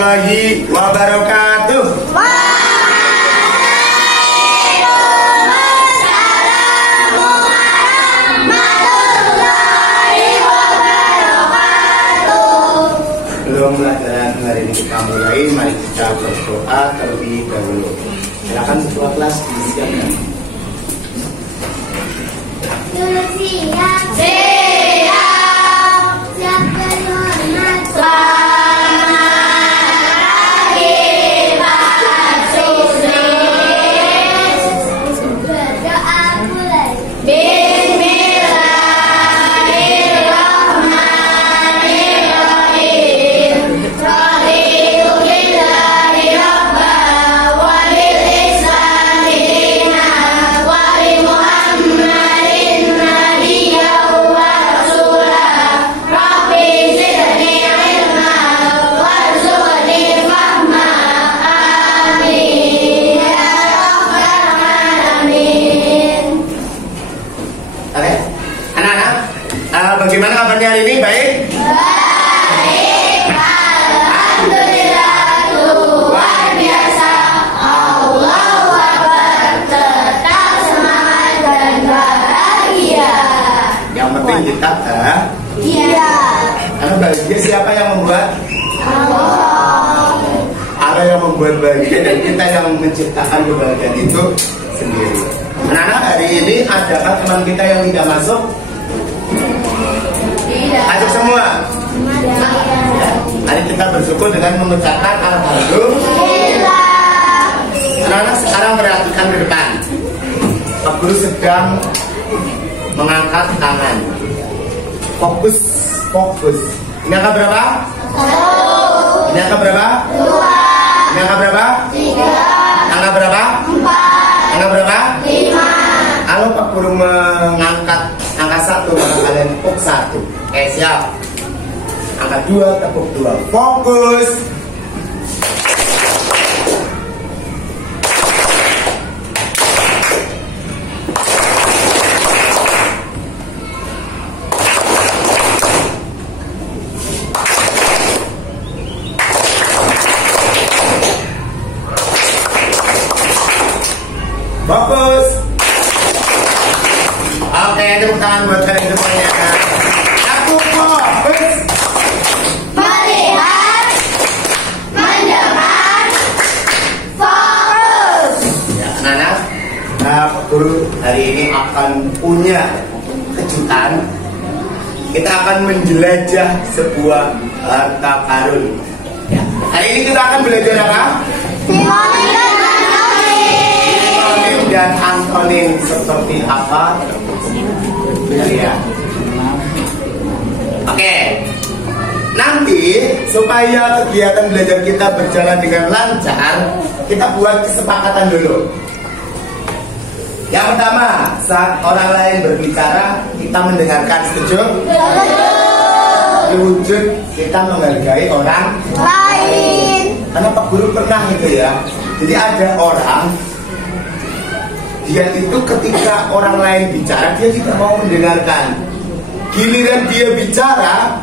warahmatullahi wabarakatuh. Waalaikumsalam warahmatullahi wabarakatuh. Belum pelajaran hari ini kita mulai, mari kita berdoa terlebih dahulu. Silakan ketua kelas disiapkan. Siap. Siap berhormat. Bagaimana kabarnya hari ini? Baik? Baik, alhamdulillah, luar biasa. Allahu Akbar, tetap semangat dan bahagia. Yang penting kita Iya. karena bahagia siapa yang membuat? Allah. Allah yang membuat bahagia dan kita yang menciptakan kebahagiaan itu sendiri. Anak-anak, hari ini adakah teman kita yang tidak masuk? Ajak semua. Mari kita bersyukur dengan mengucapkan alhamdulillah. Anak-anak sekarang perhatikan ke depan. Pak Guru sedang mengangkat tangan. Fokus. Ini angka berapa? 1. Ini angka berapa? 2. Ini angka berapa? 3. Angka berapa? 4. Angka berapa? 5. Kalau Pak Guru mengangkat angka 1, maka kalian tepuk 1. Siap. Angka 2, tepuk 2. Fokus. Fokus. Oke, tepuk tangan buat kalian semuanya. Aku fokus. Melihat, mendengar, fokus. Ya, anak-anak, Pak Guru hari ini akan punya kejutan. Kita akan menjelajah sebuah harta karun. Ya. Hari ini kita akan belajar apa? Sinonim dan antonim. Sinonim dan antonim seperti apa? Ya. Oke. Nanti supaya kegiatan belajar kita berjalan dengan lancar, kita buat kesepakatan dulu. Yang pertama, saat orang lain berbicara, kita mendengarkan. Setuju? Wujud kita menghargai orang Lain. Karena Pak Guru pernah gitu ya. Jadi ada orang, dia itu ketika orang lain bicara, dia tidak mau mendengarkan. Giliran dia bicara,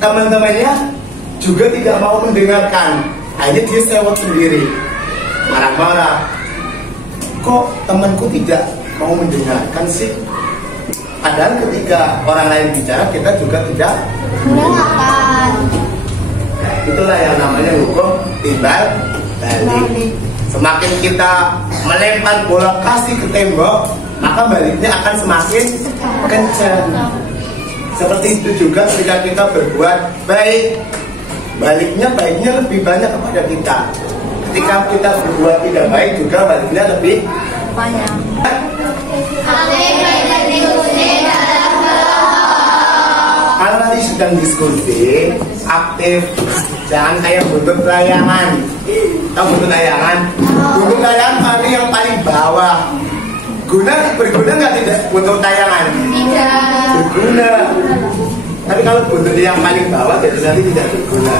teman-temannya juga tidak mau mendengarkan. Akhirnya dia sewot sendiri, marah-marah. Kok temanku tidak mau mendengarkan sih? Padahal ketika orang lain bicara, kita juga tidak Mendengarkan. Nah, itulah yang namanya hukum timbal balik. Semakin kita melempar bola kasih ke tembok, maka baliknya akan semakin kencang. Seperti itu juga ketika kita berbuat baik, baiknya lebih banyak kepada kita. Ketika kita berbuat tidak baik juga baliknya lebih Banyak. Kalau nanti sedang diskusi, aktif, jangan kayak buntut layangan. Tahu buntut layangan? Buntut layangan mana yang paling bawah? Berguna nggak tidak buntut layangan? Tidak. Berguna. Tapi kalau buntut yang paling bawah jadi nanti tidak berguna.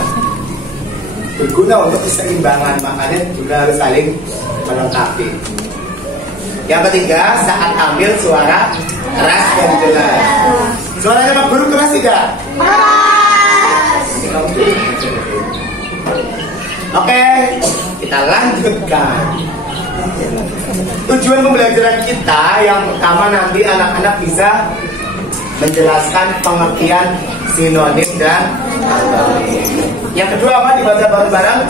Berguna untuk keseimbangan, makanya juga harus saling melengkapi. Yang ketiga, saat ambil suara keras dan jelas. Suaranya Pak Guru keras tidak? Keras. Oke, kita lanjutkan. Tujuan pembelajaran kita yang pertama nanti anak-anak bisa menjelaskan pengertian sinonim dan antonim. Yang kedua apa dibaca bareng-bareng?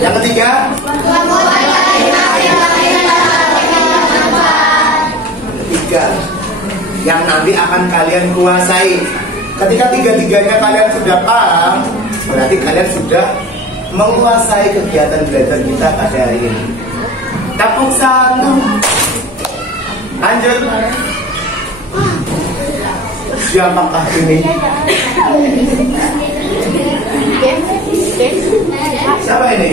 Yang ketiga? Ketiga, yang nanti akan kalian kuasai. Ketika tiga-tiganya kalian sudah paham, berarti kalian sudah menguasai kegiatan belajar kita pada hari ini. Tepuk satu. Lanjut. Siapakah ini? Siapa ini?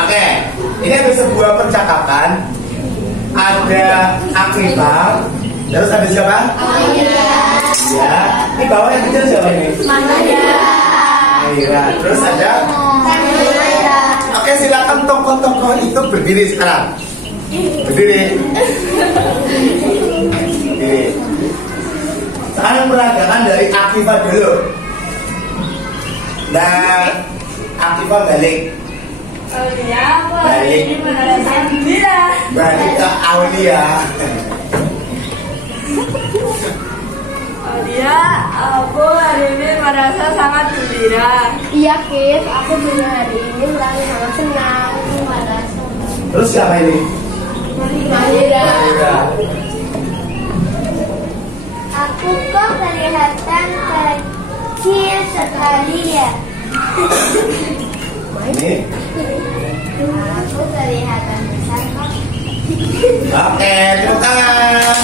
Oke, ini ada sebuah percakapan. Ada Akifah. Terus ada siapa? Ya, ini bawah yang kecil siapa ini? Iya, terus ada? Oke, silakan tokoh-tokoh itu berdiri sekarang. Berdiri. Berdiri. Sekarang peragakan dari Akifah dulu. Nah, Akifah balik. Balik. Balik ke Aulia. Aulia, aku hari ini merasa sangat gembira. Iya, Kif. Aku juga hari ini merasa sangat senang. Terus siapa ini? Mahira. Mahira. Aku kok kelihatan kecil sekali ya. Ini. Aku kelihatan besar kok. Oke, tepuk tangan.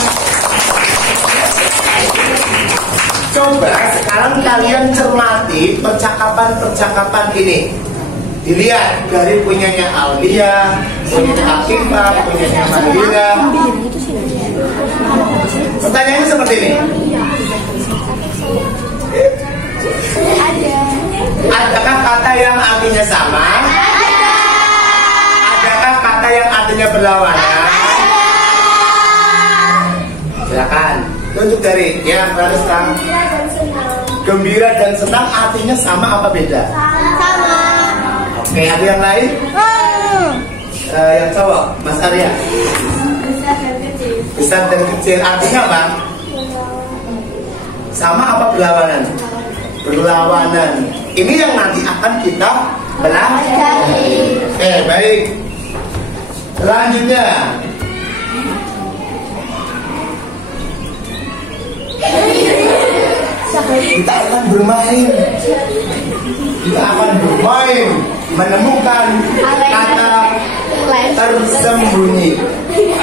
Coba sekarang kalian cermati percakapan-percakapan ini. Dilihat dari punyanya Aulia, punyanya Akifah, punyanya Mahira. Pertanyaannya seperti ini. Adakah kata yang artinya sama? Adakah kata yang artinya berlawanan? Silakan tunjuk dari yang berarti gembira dan senang artinya sama apa beda? Sama. Oke, ada yang lain? Yang cowok, Mas Arya. Besar dan kecil. Besar dan kecil artinya apa? Sama apa berlawanan? Berlawanan. Ini yang nanti akan kita belajar. Oke, baik. Selanjutnya. Kita akan bermain. Menemukan kata tersembunyi.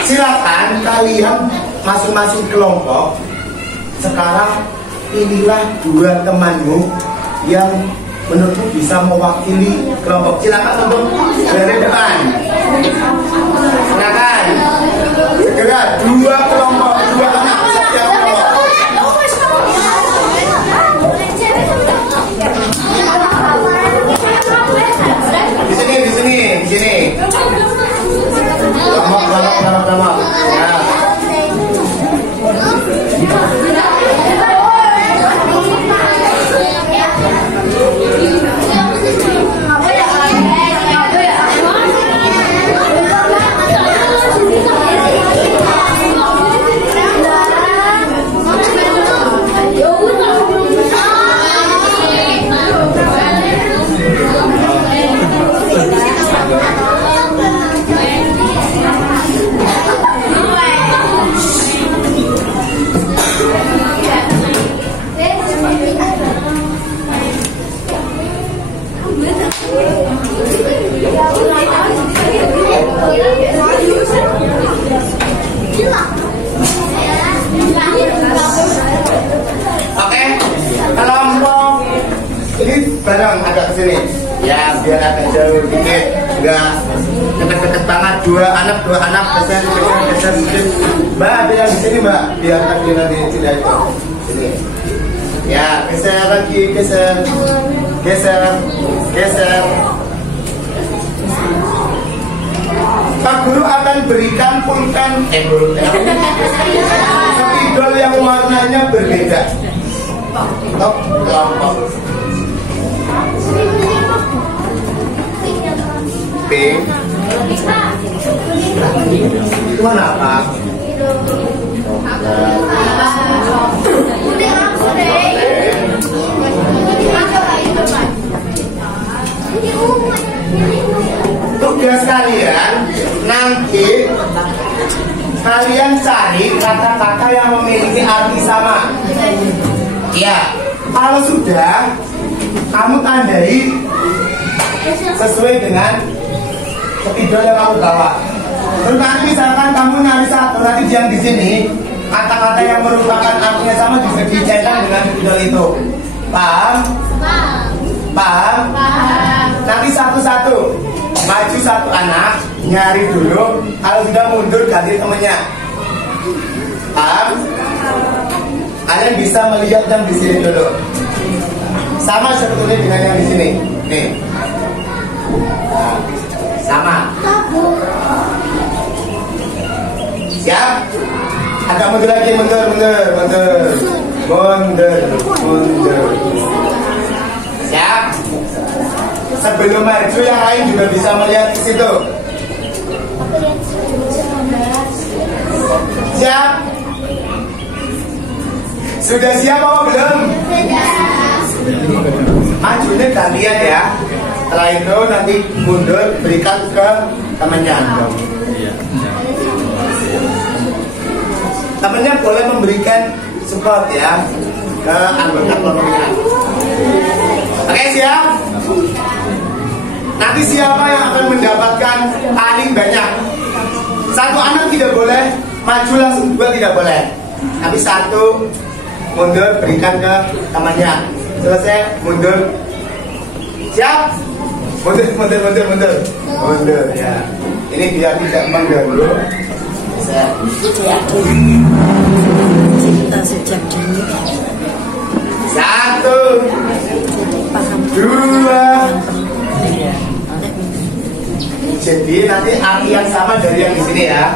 Silakan kalian masing-masing kelompok. Sekarang inilah dua temanmu yang menurutmu bisa mewakili kelompok. Silakan untuk dari depan. Silakan. Segera dua kelompok, dua anak setiap kelompok. Di sini. Kelompok. Ya. Oke, kelompok ini bareng agak kesini. Ya, biar agak jauh dikit, enggak deket-deket banget. Dua anak, geser. Mbak, ada yang di sini, Mbak. Biar kaki nanti tidak itu. Sini. Ya, geser lagi, geser. Pak Guru akan berikan pulpen spidol yang warnanya berbeda. Top kelompok. B. Itu mana apa? Tugas kalian nanti kalian cari kata-kata yang memiliki arti sama. Ya, kalau sudah kamu tandai sesuai dengan spidol yang kamu bawa. Terus nanti misalkan kamu nyari satu, nanti yang di sini kata-kata yang merupakan artinya sama bisa dicetak dengan spidol itu. Paham? Paham? Nanti satu-satu maju satu anak nyari dulu. Kalau sudah mundur ganti temennya. Paham? Kalian bisa melihat yang di sini dulu. Sama sebetulnya dengan yang di sini. Nih. Nah, sama. Siap? Agak mundur lagi, mundur. Siap? Sebelum maju yang lain juga bisa melihat di situ. Siap? Sudah siap apa belum? Majunya gantian ya. Setelah itu nanti mundur berikan ke temannya. Temannya boleh memberikan support ya ke anggota kelompoknya. Oke, siap? Nanti siapa yang akan mendapatkan paling banyak? Satu anak tidak boleh maju langsung, dua tidak boleh. Tapi satu mundur berikan ke temannya. Selesai mundur. Siap? Mundur ya. Ini biar tidak mengganggu. Cinta sejak dini. Satu, dua. Jadi nanti arti yang sama dari yang di sini ya.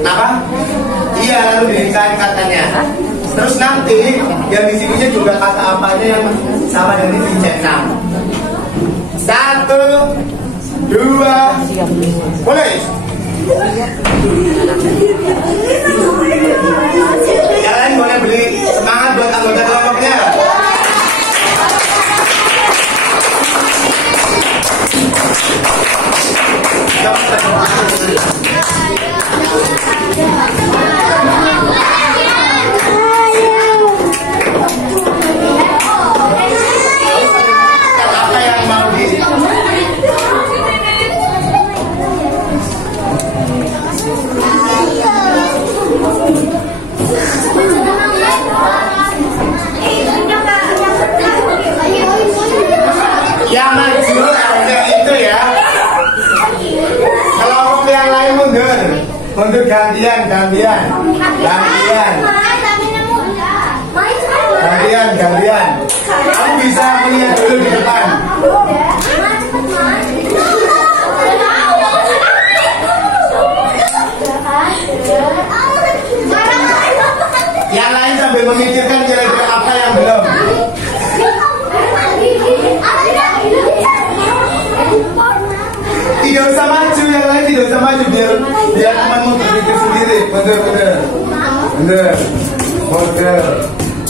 Kenapa? Iya, lalu dicari katanya. Terus nanti yang di sininya juga kata apanya yang sama dengan ini dicetak. Satu, dua, mulai. Kalian boleh beli semangat buat anggota kelompoknya. Apa yang mau di yang maju ada itu ya. Kelompok yang lain mundur gantian. Kamu bisa melihat dulu di depan. Yang lain sambil memikirkan kira-kira apa yang belum. Tidak usah maju, yang lain tidak usah maju biar temanmu berpikir sendiri. Mundur.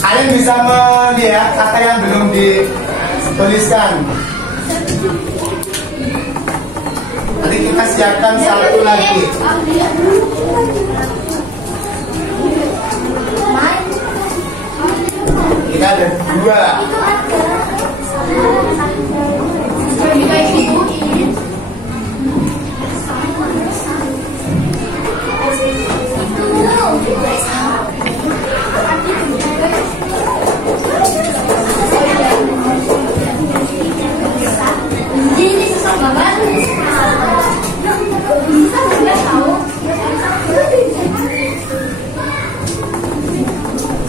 Kalian bisa melihat kata yang belum dituliskan. Nanti kita siapkan satu lagi. Kita ada dua.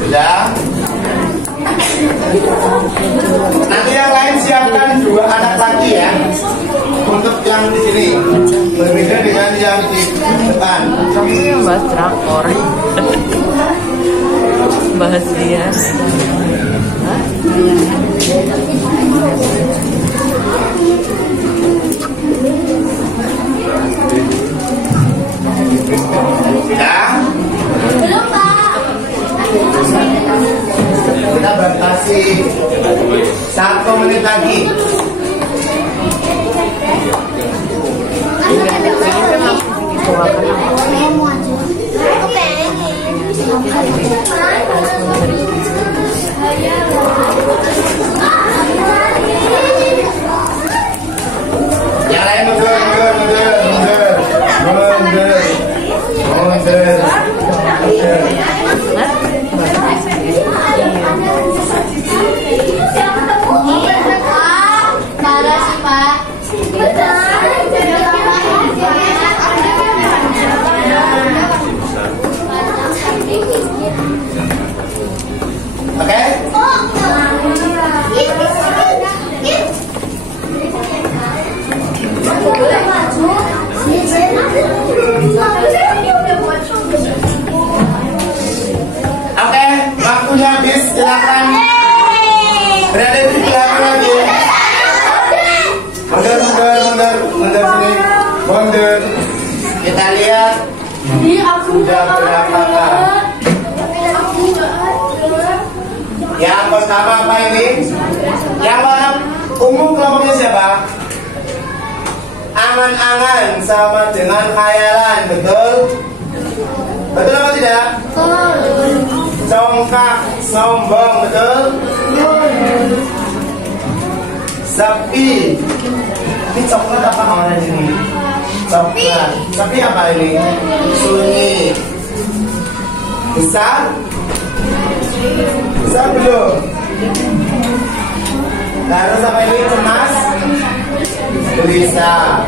Sudah. Nanti yang lain siapkan dua anak lagi ya. Untuk yang di sini berbeda dengan yang di depan. Kamu yang bahas drakor. bahagia. Ya? Belum, Pak. Kita batasi 1 menit lagi. Yang lain mundur. Marah sih, Pak. Oke? Oke, waktunya habis. Silakan berada di belakang lagi. Mundur sini. Mundur. Kita lihat sudah berapa kali. Yang pertama apa ini? Yang warna ungu kelompoknya siapa? Angan-angan sama dengan khayalan, betul? Betul apa tidak? Congkak, sombong, betul? Sepi. Ini coklat apa warna ini? Coklat. Sepi apa ini? Sunyi. Besar? Besar belum? Terus apa ini? Cemas? Gelisah.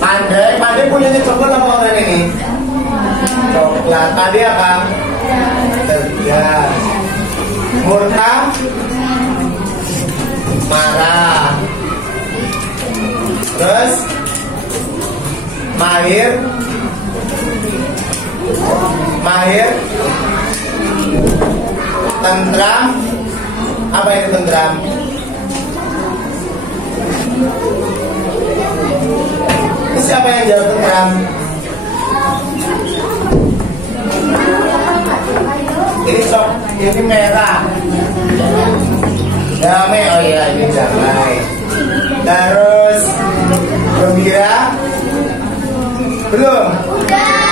Pandai punyanya coklat apa warna ini? Coklat. Tadi apa? Tegas. Murka? Marah. Terus mahir. Tentram. Apa itu tentram? Siapa yang jawab tentram? Ini merah. Damai, oh iya ini damai. Terus gembira? Belum?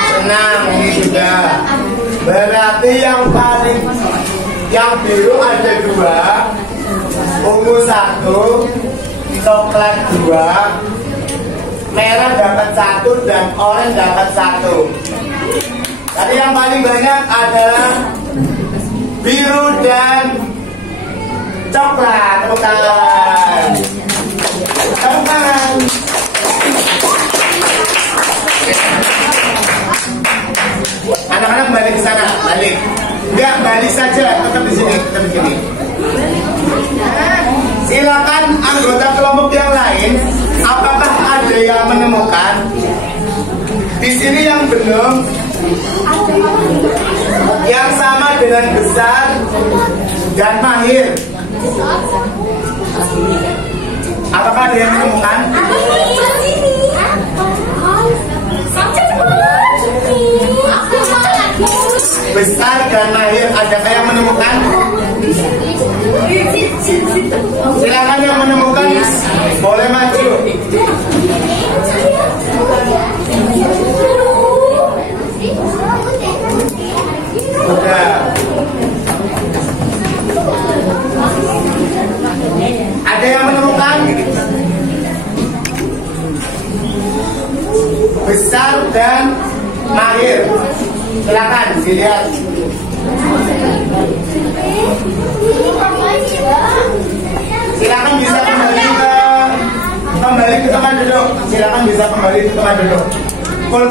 Senang, ini juga. Berarti yang biru ada 2, ungu 1, coklat 2, merah dapat 1 dan oranye dapat 1. Tadi yang paling banyak adalah biru dan coklat. Tepuk tangan. Tepuk tangan. Anak-anak balik ke sana, balik. Enggak, balik saja, tetap di sini, Silakan anggota kelompok yang lain, apakah ada yang menemukan? Di sini yang belum, yang sama dengan besar dan mahir. Apakah ada yang menemukan? Besar dan mahir, adakah yang menemukan? Silakan yang menemukan boleh maju. Sudah. Ada yang menemukan? Besar dan mahir. Silakan dilihat. Silakan bisa kembali ke tempat duduk. Silakan bisa kembali ke tempat duduk.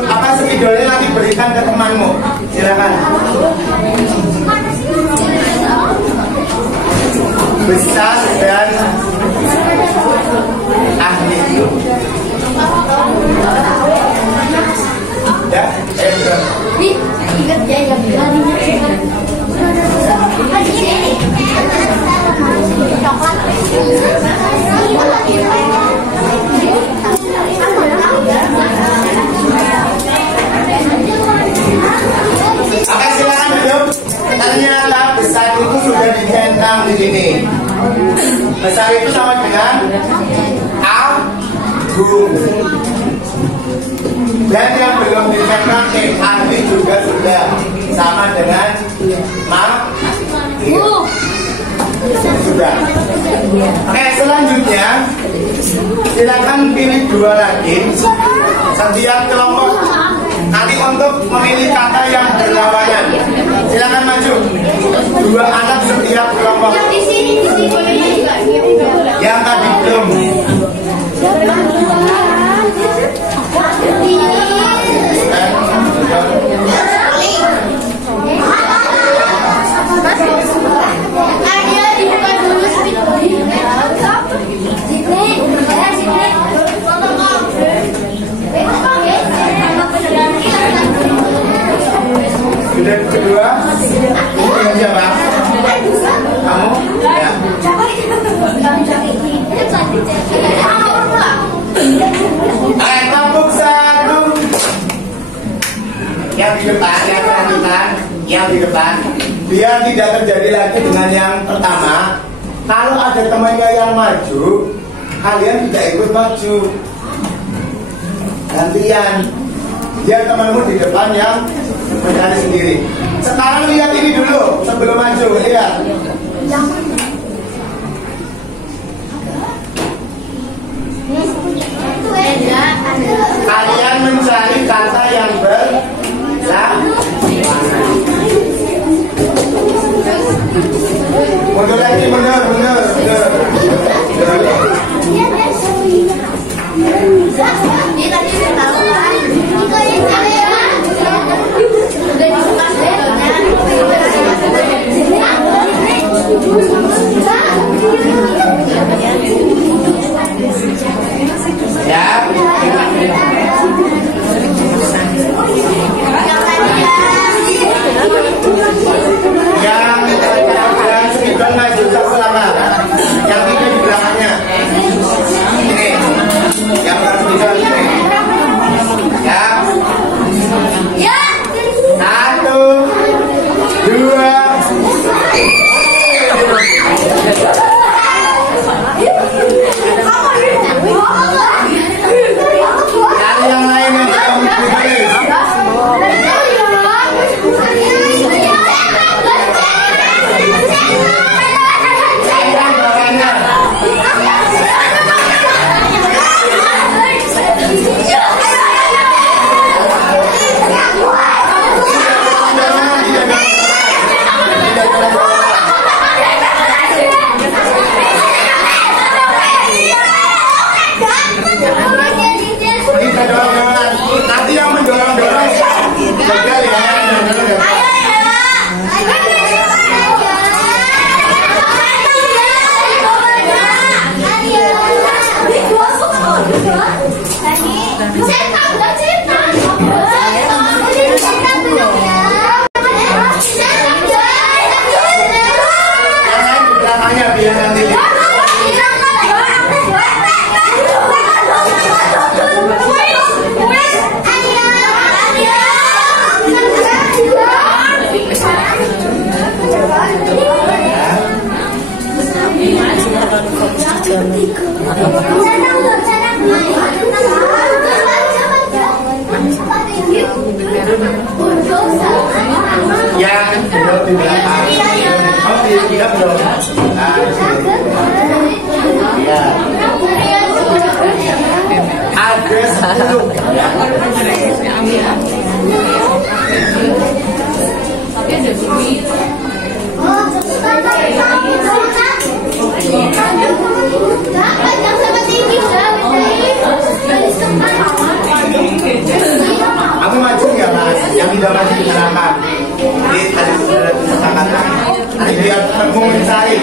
Apa spidolnya lagi berikan ke temanmu. Silakan. Besar dan ahli. Ya, Ingat ya yang ini. Besar itu sama dengan agung. Dan yang belum dikatakan ini juga sudah sama dengan sudah. Oke, selanjutnya silakan pilih dua lagi setiap kelompok. Nanti untuk memilih kata yang berlawanan, silakan maju. Dua anak setiap kelompok. Yang tadi belum. Sudah kedua, ini siapa? Kamu? Ya. Kelompok satu. Yang di depan, yang di depan. Biar tidak terjadi lagi dengan yang pertama. Kalau ada temannya yang maju, kalian tidak ikut maju. Gantian. Biar temanmu di depan yang mencari sendiri. Sekarang lihat ini dulu sebelum maju, lihat. Kalian mencari kata yang mundur lagi, mundur. Ya. Yang sekitar maju satu lama. Yang ini di belakangnya. Ini. Yang sekitar ini. Ya. Satu, dua. Yang lain yang nanti yang mendorong-dorong gagal ya. Biar nanti yang belum di belakang. Oh, tidak belum. Ya. Ada 10. Aku maju ya mas, yang tidak maju di belakang. Ini tadi sudah kesepakatan. Nanti biar temanmu mencari.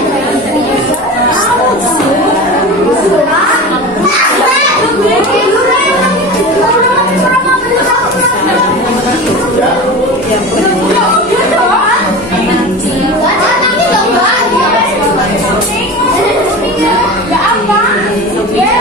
Ya.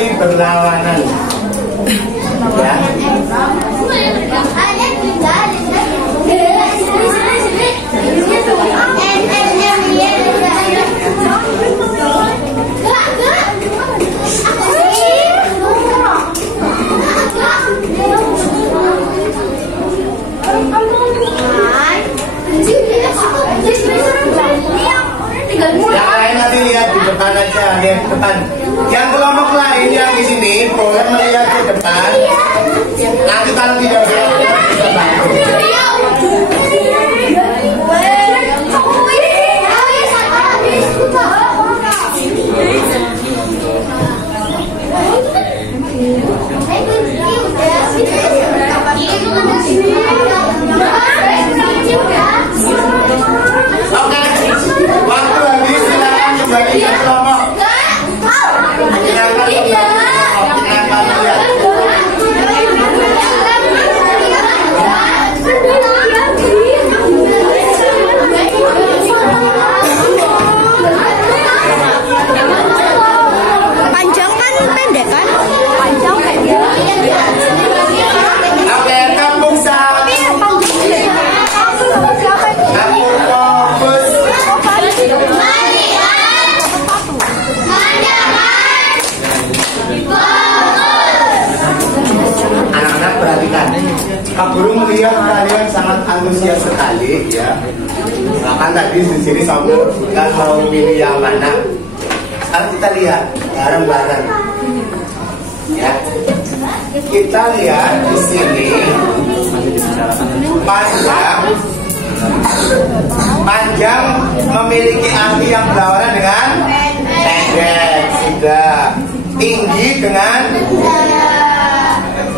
tapi berlawanan. Ya. Yang lain nanti lihat di depan aja, lihat di depan. Yang kelompok lain yang di sini boleh melihat ke depan. Nanti kalau tidak bisa bantu. Oke, waktu habis, silakan kembali ke kelompok. Silakan kembali ke kelompok. Silakan lihat. Panjang kan pendek kan? Panjang pendek. Oke, kampung satu. Kampung fokus. Anak-anak perhatikan. Pak Guru melihat kalian sangat antusias sekali, ya. Bahkan tadi di sini sampai kan mau pilih yang mana. Sekarang kita lihat bareng-bareng. Ya. Kita lihat di sini panjang memiliki arti yang berlawanan dengan pendek, sudah. Tinggi dengan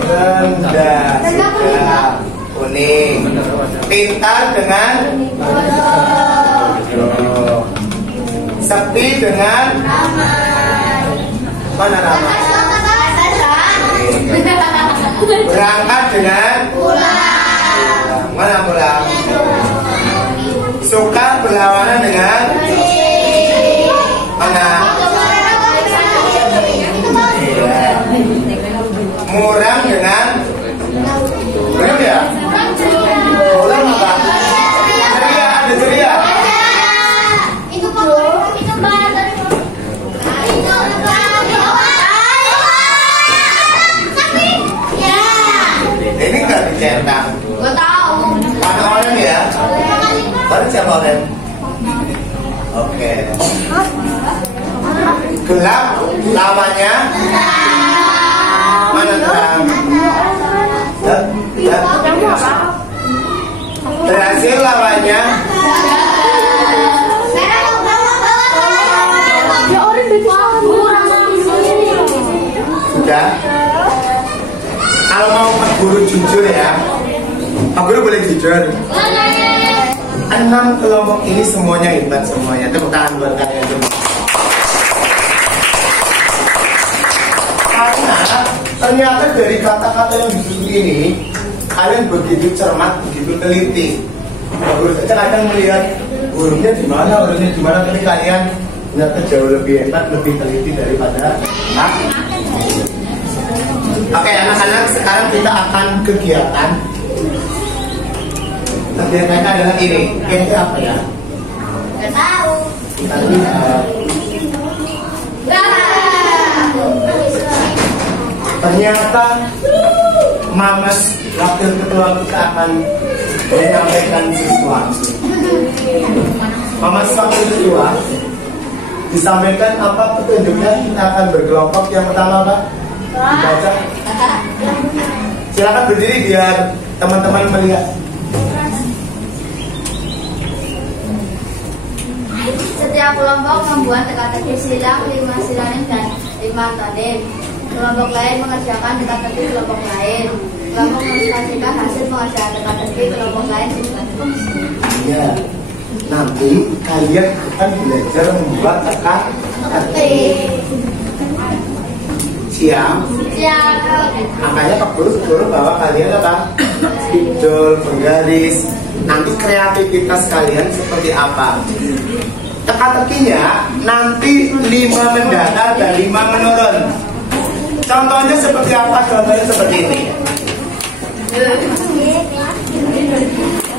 rendah, sudah. Kuning. Pintar dengan bodoh. Sepi dengan mana ramai? Berangkat dengan pulang. Mana pulang? Suka berlawanan dengan mana? Murang dengan belum ya? Murang apa? Ceria, ada ceria. Ini nggak dicetak. Gak tahu. Warna oranye ya? Warna siapa oranye? Oke. Gelap lawannya mana terang? Berhasil lawannya sudah. Kalau mau Pak Guru jujur ya, Pak Guru boleh jujur. 6 kelompok ini semuanya hebat semuanya. Tepuk tangan buat kalian semua. Karena ternyata dari kata-kata yang disusun ini, kalian begitu cermat, begitu teliti. Pak Guru saja kadang melihat hurufnya di mana, tapi kalian ternyata jauh lebih hebat, lebih teliti daripada aku. Oke, anak-anak, sekarang kita akan kegiatan. Kegiatannya adalah ini. Ini apa ya? Gak tahu. Kita lihat. Ternyata Mamas wakil ketua kita akan menyampaikan sesuatu. Mamas wakil ketua disampaikan apa petunjuknya. Kita akan berkelompok. Yang pertama apa? Dibaca. Silakan berdiri biar teman-teman melihat. Setiap kelompok membuat teka-teki silang 5 silaning dan 5 tonim. Kelompok lain mengerjakan teka-teki kelompok lain. Kelompok menyaksikan hasil pengerjaan teka-teki kelompok lain. Ya, nanti kalian akan belajar membuat teka-teki. Siap? Siap. Makanya Pak Guru suruh bahwa kalian apa? Spidol, penggaris. Nanti kreativitas kalian seperti apa? Teka-tekinya nanti 5 mendatar dan 5 menurun. Contohnya seperti apa? Contohnya seperti ini.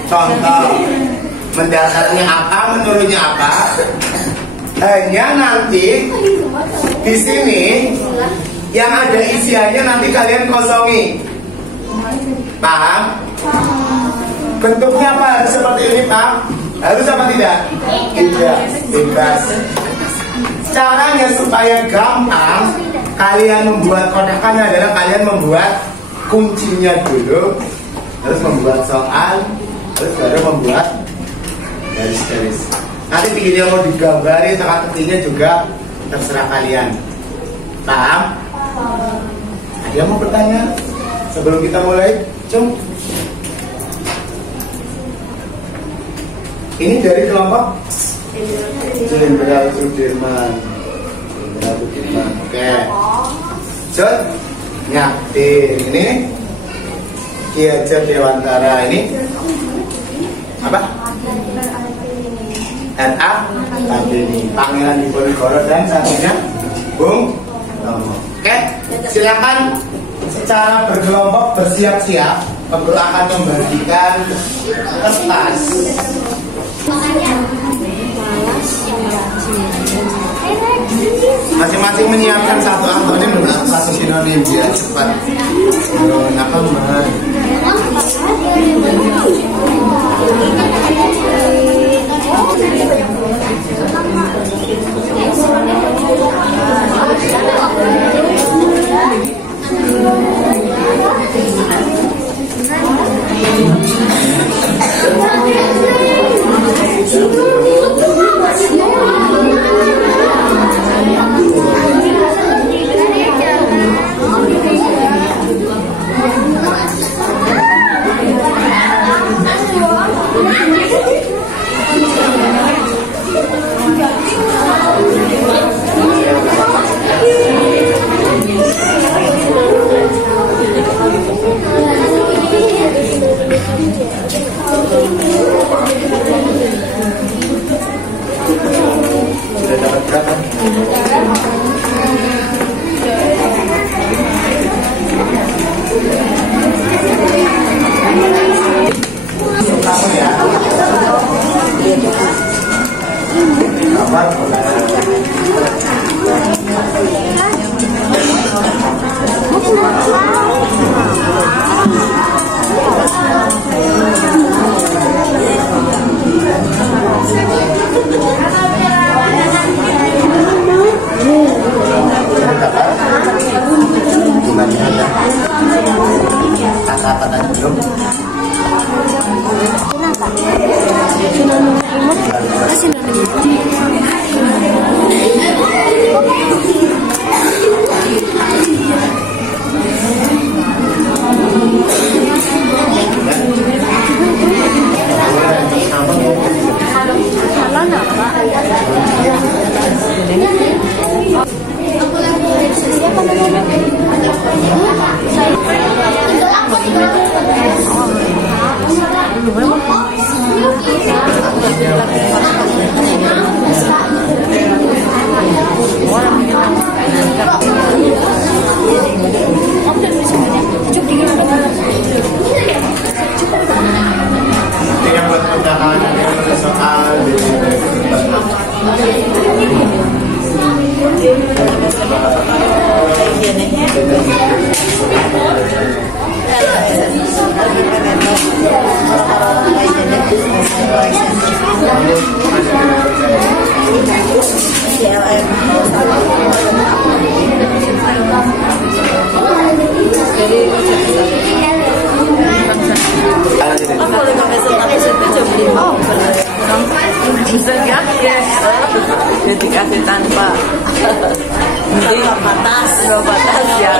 Contoh mendasarnya apa, menurutnya apa? Hanya nanti di sini yang ada isiannya nanti kalian kosongi. Paham? Bentuknya apa? Harus seperti ini, Pak? Harus apa tidak? Tidak, bebas. Caranya supaya gampang, kalian membuat kotakannya adalah kalian membuat kuncinya dulu, terus membuat soal, terus baru membuat garis-garis. Nanti video mau digambari teka-tekinya juga terserah kalian. Paham? Ada yang mau bertanya sebelum kita mulai? Cung. Ini dari kelompok Jenderal Sudirman. Jenderal Sudirman. Oke. Jod. Nyakti. Ini Ki Hajar Dewantara. Ini apa? R.A. Kartini. Pangeran Diponegoro dan satunya Bung Tomo. Oke. Silakan secara berkelompok bersiap-siap. Guru akan membagikan kertas. Masing-masing menyiapkan satu antonim dan satu sinonim biar cepat. Apa mbak? Dikasih tanpa nggak batas ya.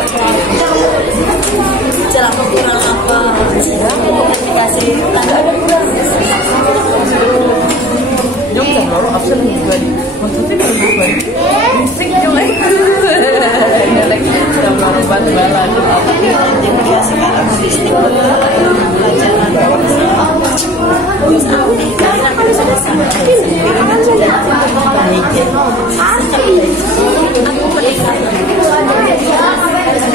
Cara kurang apa? Dikasih tanda ada kurang. Yang terlalu absen juga. Maksudnya berubah. Musik juga. Sama ban balan. Dikasih kan istimewa pelajaran. Terus aku karena kan sudah sama. Kan sudah baik. Aku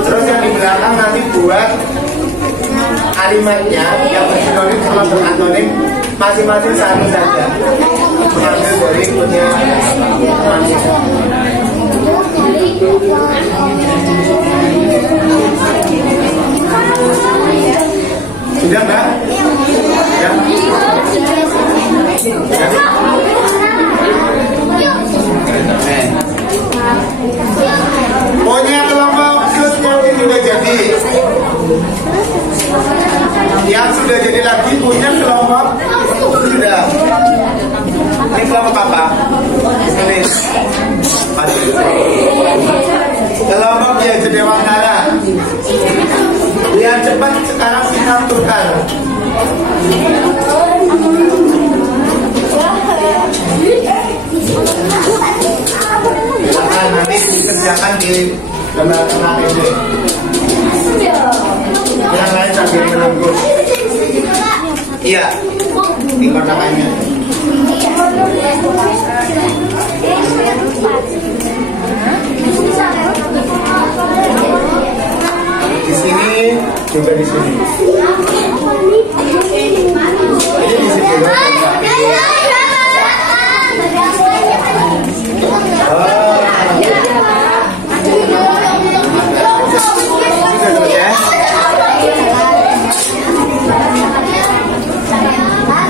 Terus yang di belakang nanti buat kalimatnya yang bersinonim sama beranonim masing-masing satu saja. Mengambil dari punya sudah Mbak? Ya? Pokoknya kelompok yang sudah jadi, yang sudah jadi lagi punya kelompok sudah. Ini kelompok apa? Ini kelompok yang jadi Wangara. Yang cepat sekarang kita tukar. Nanti dikerjakan di tengah-tengah ini. Yang lain sambil menunggu. Iya, di kotakannya. Di sini juga di sini. Ini di sini.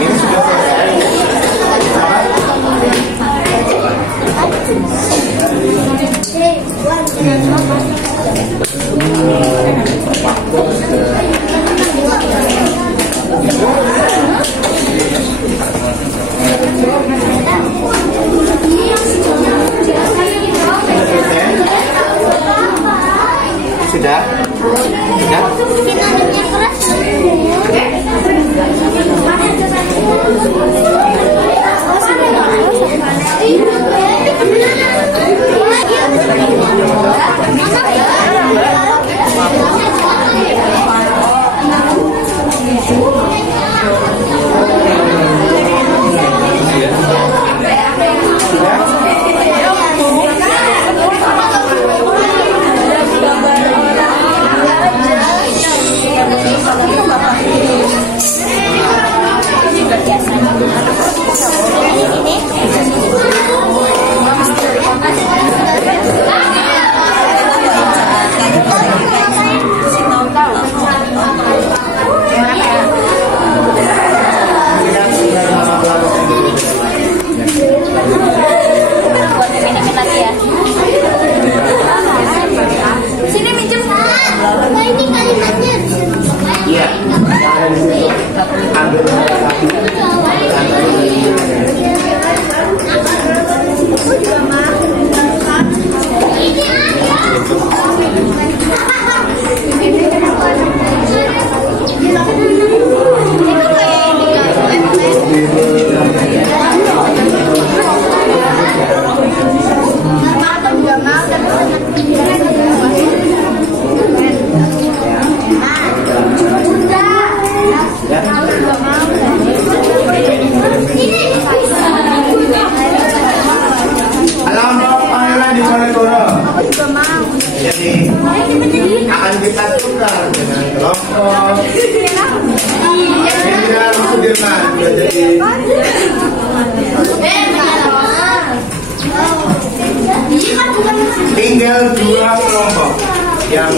Ini sudah Sudah? Jadi akan kita tukar dengan kelompok Jenderal Sudirman. Jadi tinggal 2 kelompok yang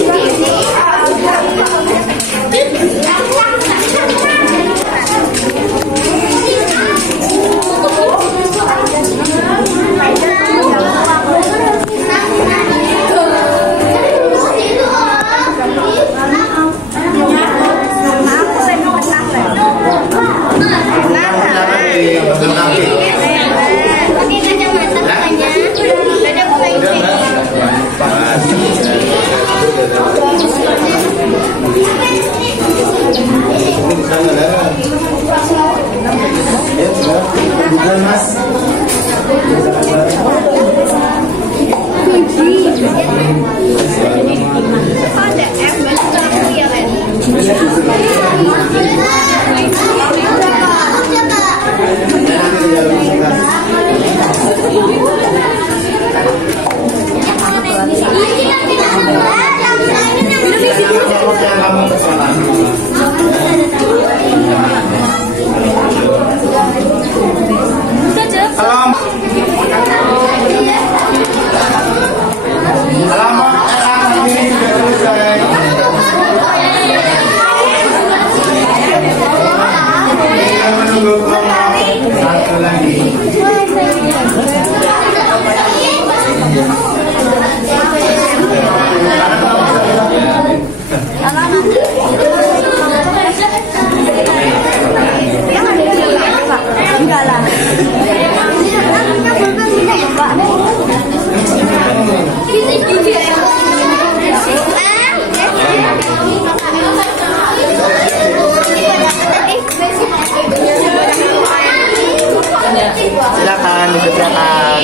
silakan dikerjakan.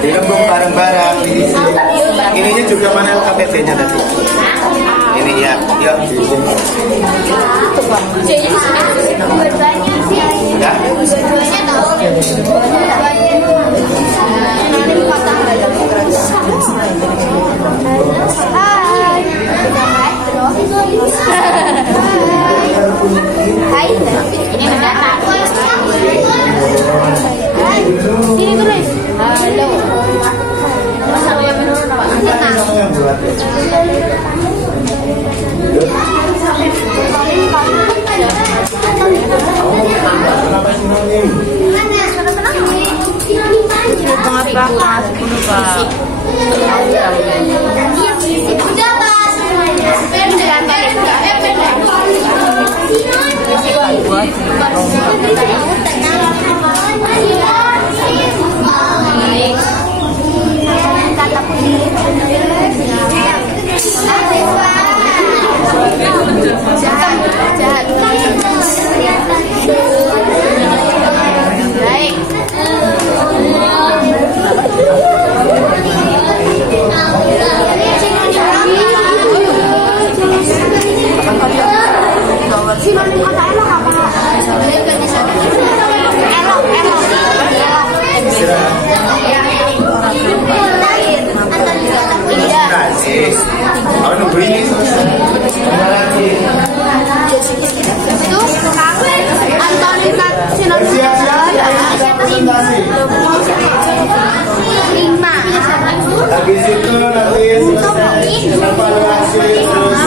Dirembuk bareng-bareng. Ininya juga mana LKPP-nya tadi? Ini ya, yuk. Hai. Ini mendatar. Ini tulis. Halo. Masa yang menurut Pak? Habis itu nanti evaluasi terus.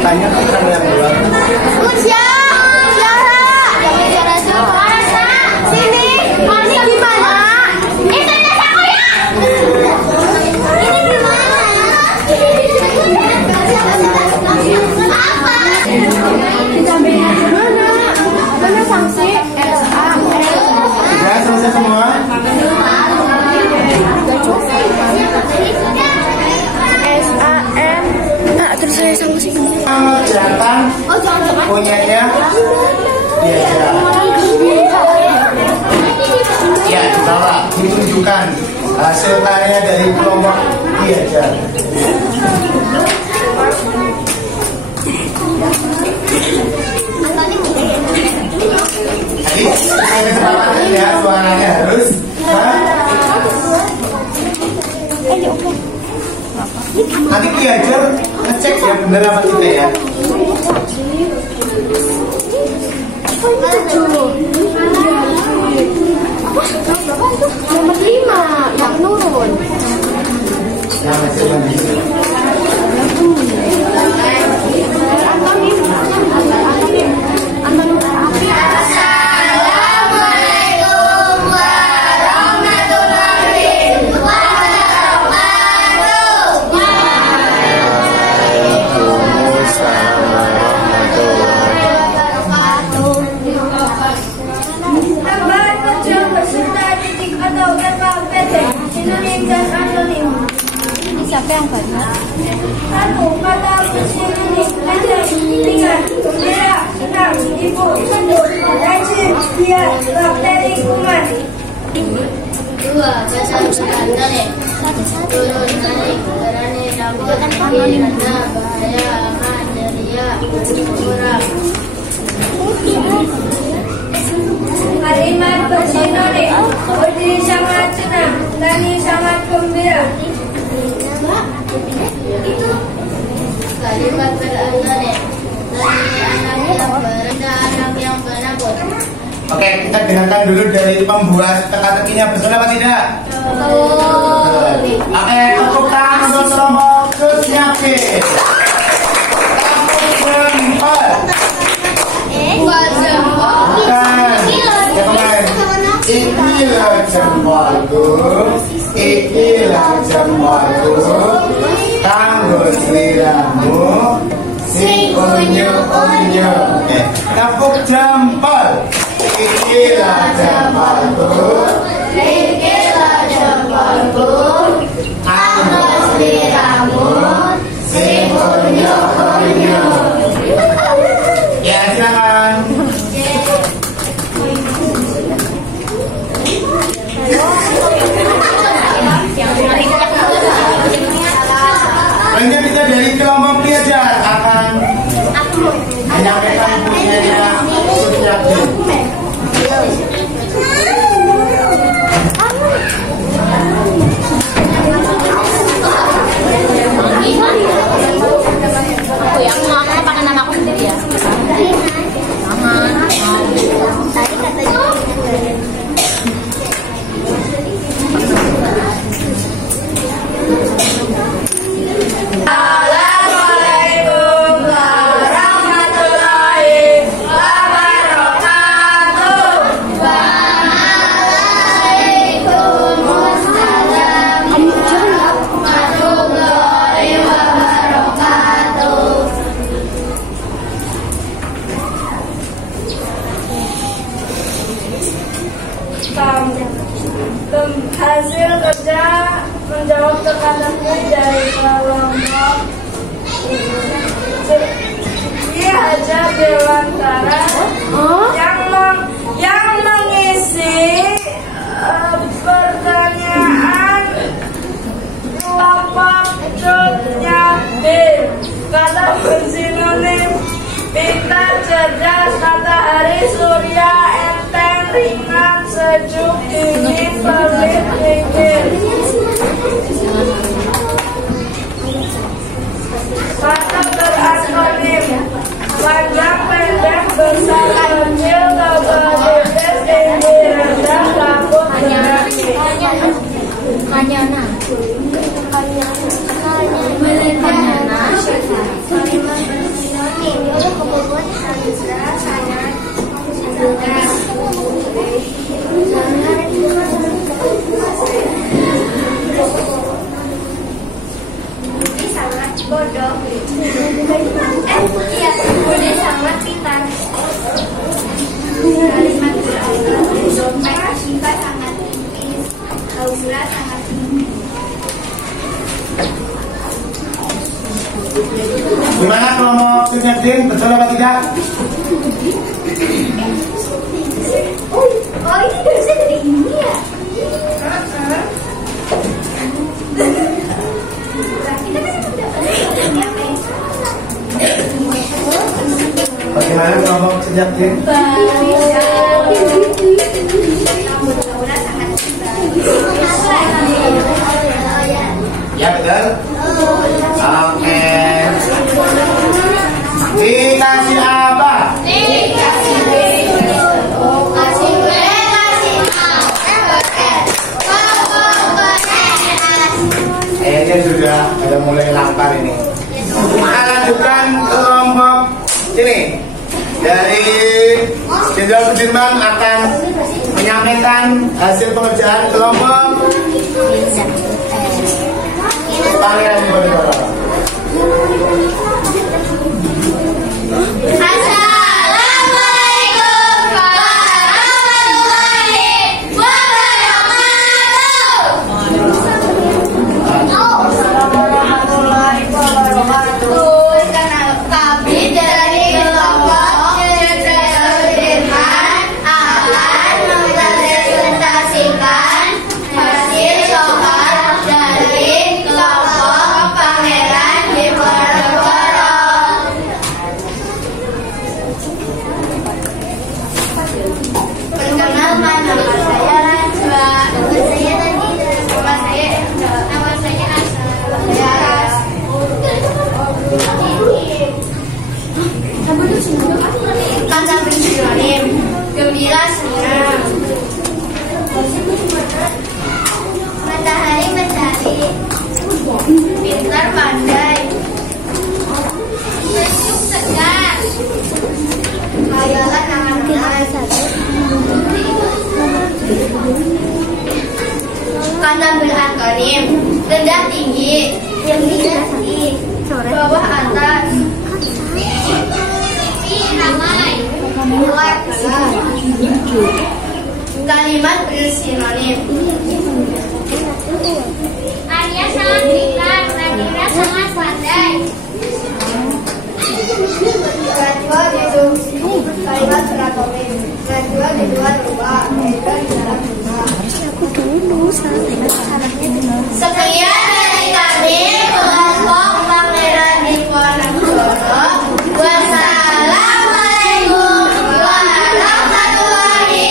Tanya tentang yang luar. Sini, ini gimana? Piajar. Ya, di bawah ditunjukkan hasil karya dari kelompok Piajar. Jadi, saya kesempatan ya, suaranya harus nanti Piajar ngecek ya bener apa tidak ya. Nomor 5 yang menurun. Siapa yang banyak? 1. Kata kunci ini ada 3. Gembira, senang, ibu, sendu, rajin, biar, bakteri, kuman. 2. Baca berantai. Turun naik, berani, rambut, kirana, bahaya, aman, ceria, kurang. Kalimat bersinonim, berdiri sangat senang, tani sangat gembira. Kalimat berantai. Dari anak yang berendah, anak yang penakut. Oke, kita dengarkan dulu dari pembuat teka-tekinya, betul apa tidak? Oke, tepuk tangan untuk kelompok Gus Yakin. Tepuk jempol. Bukan. Ya kemarin. Ikilah jempolku, ikilah jempolku, kanggo sliramu, sing unyu-unyu. Oke, tepuk jempol. Ikilah jempolku, Ikilah jempolku, kanggo sliramu, sing unyu-unyu. Ya, silakan. Selanjutnya kita dari kelompok Piajar akan menyampaikan pujiannya Gus Yakin. Aku pakai nama aku sendiri ya. Assalamualaikum warahmatullahi wabarakatuh. Waalaikumsalam warahmatullahi wabarakatuh. Hasil kerja menjawab teka-teki dari kelompok Siti Haja Dewantara yang mengisi pertanyaan kelompok Cutnya B. Kata bersinonim pintar, cerdas, matahari, surya, enteng, ringan, sejuk, dingin, pelit, ringgit. Kata berakronim panjang, pendek, besar, kecil, tebal, tipis, tinggi, rendah, rambut, beraki. Kanyana. Bodoh. Iya, Budi sangat pintar. Kalimat dompet Shiva sangat tipis, Aura sangat tinggi. Gimana kelompok Gus Yakin, betul apa tidak? sejak din? Ya betul. Oke. Dikasih apa? Kayaknya sudah ada mulai lapar ini. Kita lanjutkan kelompok sini. Dari Jenderal Sudirman akan menyampaikan hasil pengerjaan kelompok Pangeran Diponegoro. Gembira, senang. Matahari mencari. Pintar, pandai. Senyum, segar. Hayalan, angan-angan. Kata berakronim. Rendah, tinggi. Bawah, atas. Ramai. Luar, dalam. Kalimat bersinonim. Arya sangat pintar, Nadira sangat pandai. Najwa itu kalimat berakronim. Najwa di luar rumah, Najwa di dalam rumah. Sekian dari kami kelompok Pangeran Diponegoro. Wassalamualaikum warahmatullahi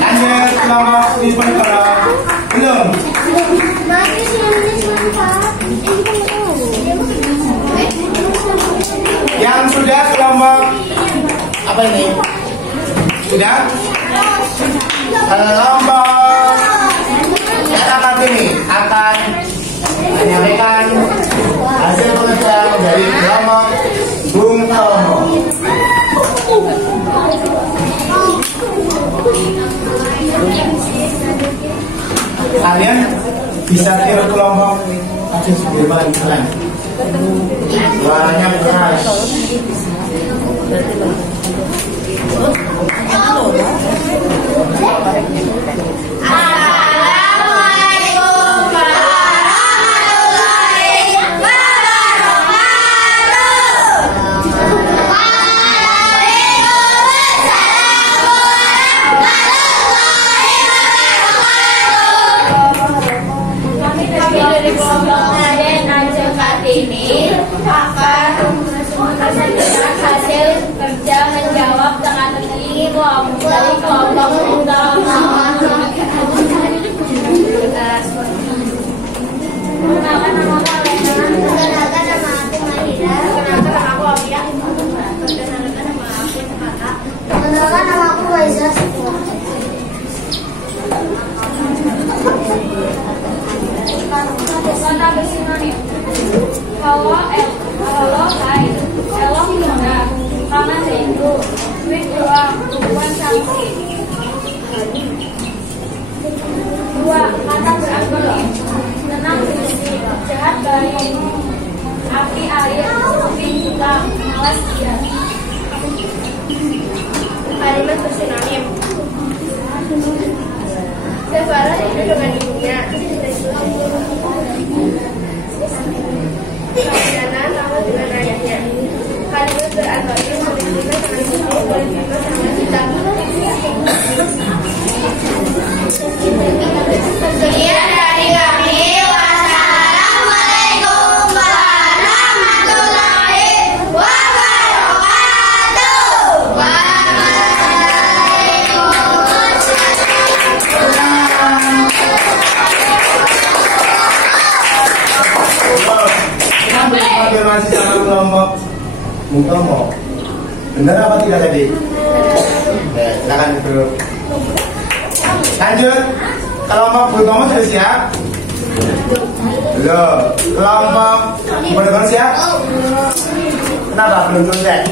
Lanjut kelompok Diponegoro. Belum. Yang sudah kelompok apa ini? Sudah? Kelompok kata ini akan menyampaikan hasil pengerjaan dari kelompok Bung Tomo. Kalian bisa tiru kelompok Aceh Sudirman kalian. Suaranya keras. Assalamualaikum warahmatullahi ini akan menyampaikan hasil kerja menjawab teka-teki dari kelompok utama. Perkenalkan nama aku Alena. Perkenalkan nama aku Mahira. Perkenalkan nama aku Awia. Perkenalkan nama aku Kakak. Perkenalkan nama aku Waiza. Kata bersinonim. Halo, hai, elok gimana? Panas rindu, sweet doang, bukan sanksi. 2. Kata berakronim. Tenang bersih, jahat baik, api air, api hitam, malas dia. Kalimat bersinonim. Sebarang hidup dengan ibunya. Kalianan tahu dengan ayahnya. Kalimat berakronim boleh juga dengan ibu, boleh juga sama kita. Bung Tomo. Benar apa tidak tadi? Oke, silakan duduk. Lanjut. Kelompok Bung Tomo sudah siap? Belum. Kelompok Bung Tomo siap? Kenapa belum selesai?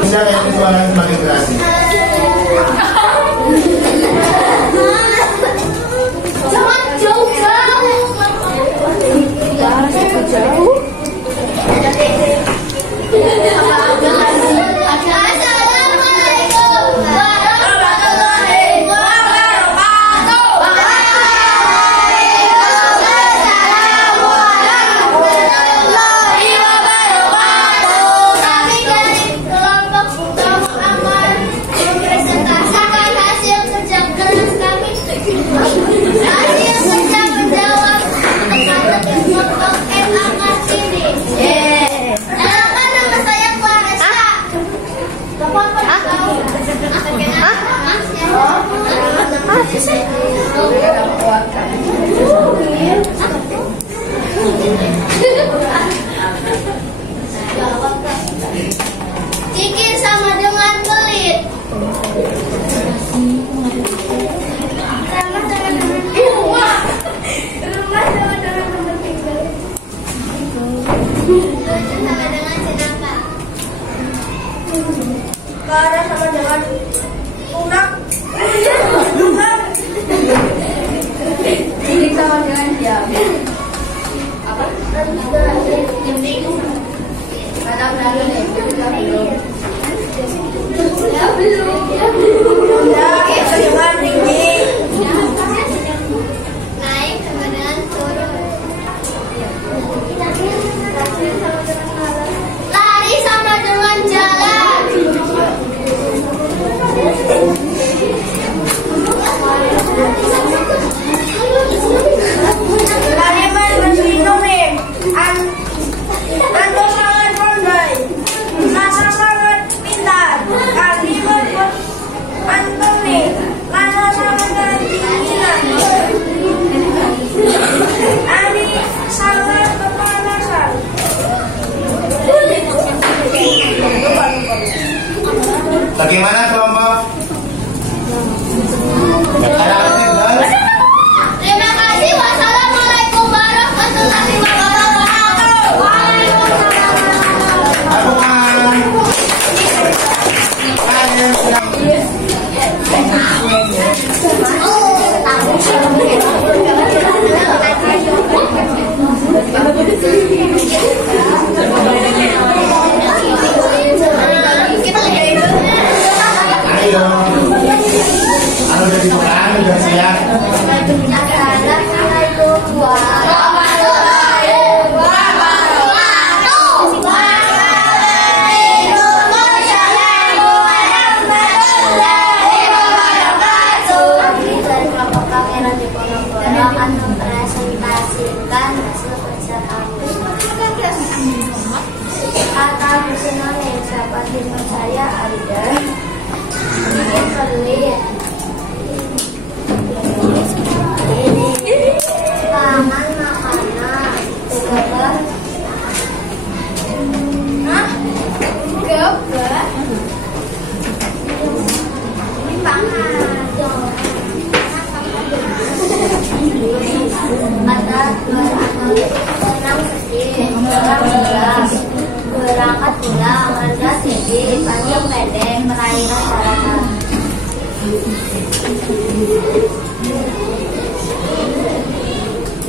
Bisa lihat suaranya semakin keras. Jangan jauh-jauh. Jauh. Assalamualaikum warahmatullahi wabarakatuh. Waalaikumsalam warahmatullahi wabarakatuh. Kami dari kelompok Bung Tomo akan mempresentasikan hasil kerja keras kami. Hasil kerja menjawab teka-teki kelompok angkat ini. Kenalkan nama saya Clarissa. Bapak tahu? Cikir sama dengan pelit. Rumah sama dengan tempat tinggal. Lucu sama dengan jenaka. Karena sama dengan unak. Ini sama dengan diam. Apa? Kata berapa nih? Belum. Ya belum. Ya sama dengan tinggi. Naik sama dengan turun. Lari sama dengan jalan. Kalimat bersinonim. Ando sangat pandai. Nana sangat pintar. Kalimat antonim. Nana sangat ketinggian. Ani sangat kepanasan. Bagaimana kelompok? Terima kasih. Wassalamualaikum warahmatullahi wabarakatuh. Ayo. Udah dibukaan, udah siap. Assalamualaikum warahmatullahi wabarakatuh. Waalaikumsalam warahmatullahi wabarakatuh. Kami dari kelompok Pangeran Diponegoro akan mempresentasikan hasil kerja kami. Kata bersinonim dapat dipercaya ada. Ini pelit. Pangan makanan. Geber. Hah? Geber? Ini pangan. Ada berang sedih, berang jelas, berangkat pulang, rendah tinggi, panjang pendek, perairan daratan.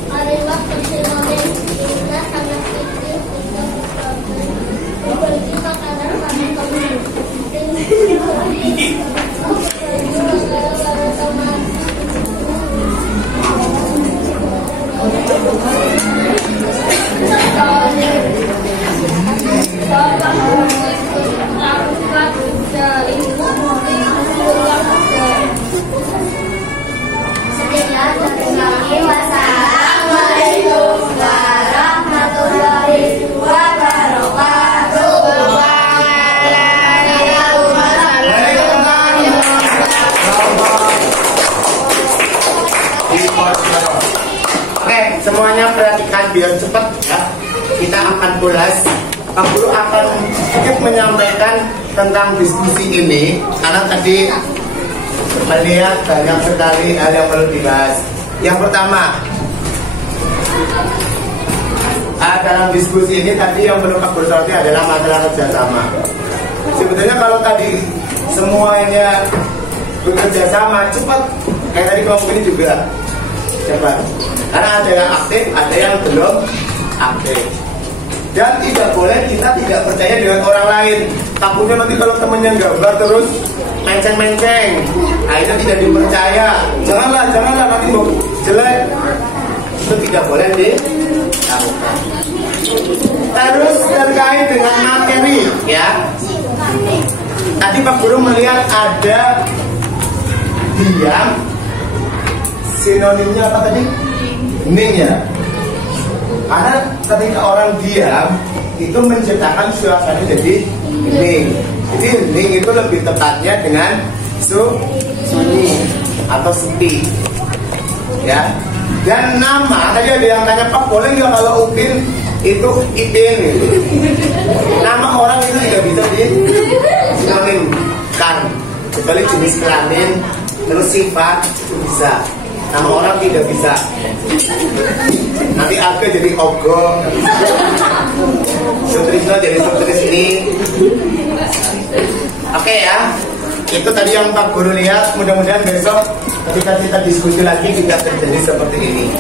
Kalimat bersinonim kita sangat tinggi untuk memberi makanan pada teman. Wassalamualaikum warahmatullahi wabarakatuh. biar cepat ya, kita akan ulas. Pak Guru akan sedikit menyampaikan tentang diskusi ini karena tadi melihat banyak sekali hal yang perlu dibahas. Yang pertama, dalam diskusi ini tadi yang perlu Pak Guru soroti adalah masalah kerjasama. Sebetulnya kalau tadi semuanya bekerja sama cepat, kayak tadi kelompok ini juga cepat. Karena ada yang aktif, ada yang belum aktif. Dan tidak boleh kita tidak percaya dengan orang lain. Takutnya nanti kalau temennya gambar terus menceng-menceng, akhirnya tidak dipercaya. Janganlah nanti mau jelek. Itu tidak boleh dilakukan. Terus terkait dengan materi, ya. Tadi Pak Guru melihat ada diam, sinonimnya apa tadi? Ning ya. Karena ketika orang diam itu menciptakan suasana jadi hening. Jadi hening itu lebih tepatnya dengan sunyi atau sepi, ya. Dan nama tadi ada yang tanya, Pak boleh nggak kalau Upin itu Ipin? Nama orang itu tidak bisa disinonimkan kecuali jenis kelamin, terus sifat itu bisa. Nama orang tidak bisa. Nanti Alke jadi Ogo, Sutrisno jadi Sutris ini. Oke ya. Itu tadi yang Pak Guru lihat. Mudah-mudahan besok ketika kita diskusi lagi tidak terjadi seperti ini.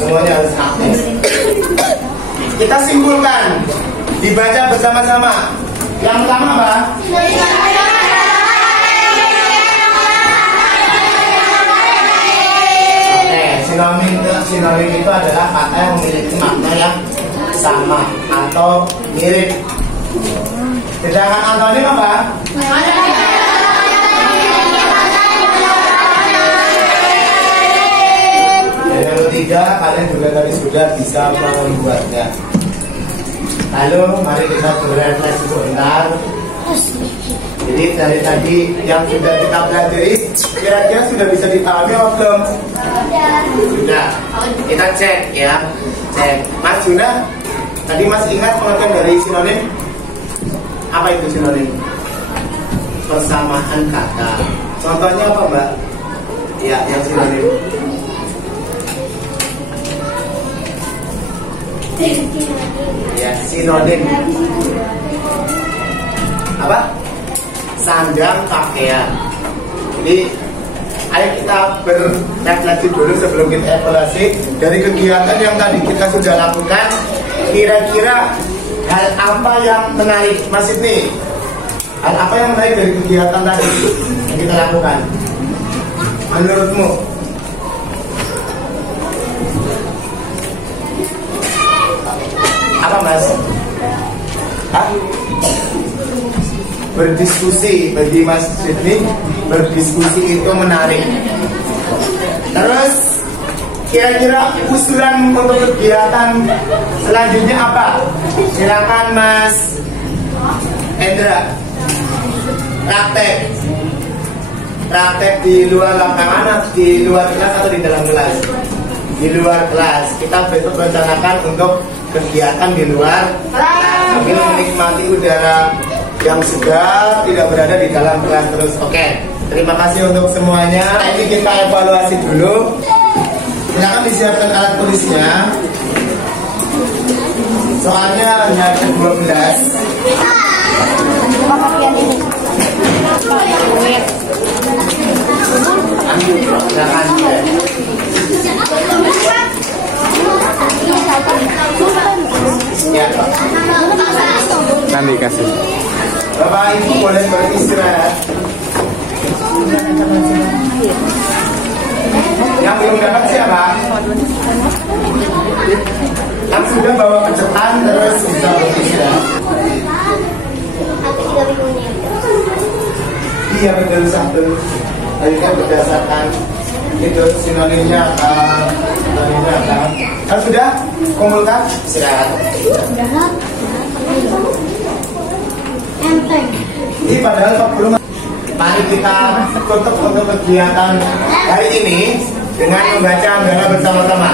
Semuanya harus aktif. Kita simpulkan, dibaca bersama-sama. Yang pertama apa? Sinonim itu adalah kata yang memiliki makna yang sama atau mirip. Sedangkan antonim apa? Dan yang ketiga, kalian juga tadi sudah bisa membuatnya. Lalu mari kita berefleksi sebentar. Jadi dari tadi yang sudah kita pelajari, kira-kira sudah bisa dipahami atau belum? Sudah. Kita cek ya. Cek. Mas Juna, tadi Mas ingat pengertian dari sinonim? Apa itu sinonim? Persamaan kata. Contohnya apa, Mbak? Ya, yang sinonim. Ya, sinonim. Apa? Sandang pakaian. Jadi ayo kita berefleksi dulu sebelum kita evaluasi dari kegiatan yang tadi kita sudah lakukan. Kira-kira hal apa yang menarik, Mas Sidney? Hal apa yang menarik dari kegiatan tadi yang kita lakukan? Menurutmu? Apa, Mas? Hah? Berdiskusi. Bagi Mas Sidney, berdiskusi itu menarik. Terus kira-kira usulan untuk kegiatan selanjutnya apa? Silakan Mas Endra. Praktek di luar lapangan, di luar kelas atau di dalam kelas? Di luar kelas. Kita besok rencanakan untuk kegiatan di luar kelas sambil menikmati udara yang segar, tidak berada di dalam kelas terus. Oke, terima kasih untuk semuanya. Ini kita evaluasi dulu. Silakan disiapkan alat tulisnya. Soalnya hanya ada 12. Silakan. Ya. Nanti kasih. Bapak Ibu boleh beristirahat. Yang belum dapat siapa? Yang sudah bawa pencetan terus bisa beristirahat. Iya betul satu. Akhirnya berdasarkan itu sinonimnya apa? Kan sudah kumpulkan istirahat. Ini padahal Pak Guru. Mari kita tutup untuk kegiatan hari ini dengan membaca anggaran bersama-sama.